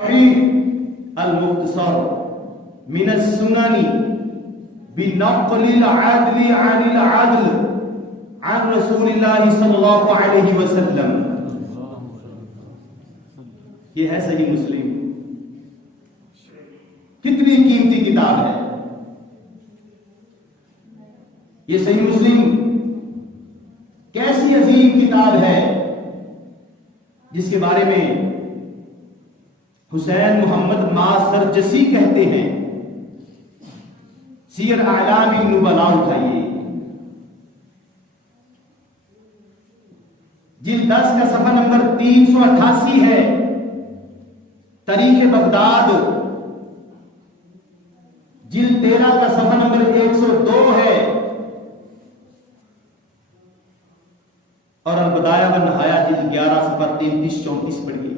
अल-मुख्तसर मिन अस्सुननी बिनक़्लिल अदली अनिल अदल अन रसूलिल्लाह सल्लल्लाहु अलैहि वसल्लम। ये है सही मुस्लिम। कितनी कीमती किताब है ये सही मुस्लिम। कैसी अजीम किताब है जिसके बारे में हुसैन मोहम्मद मासरजसी कहते हैं। सीर आलामी नुबला उठाइए, जिल्द 10 का सफा नंबर 388 है। तारीख बगदाद जिल्द 13 का सफा नंबर 102 है। और अल बदाया व नहाया जिल्द 11 सफा 33-34 पढ़िए।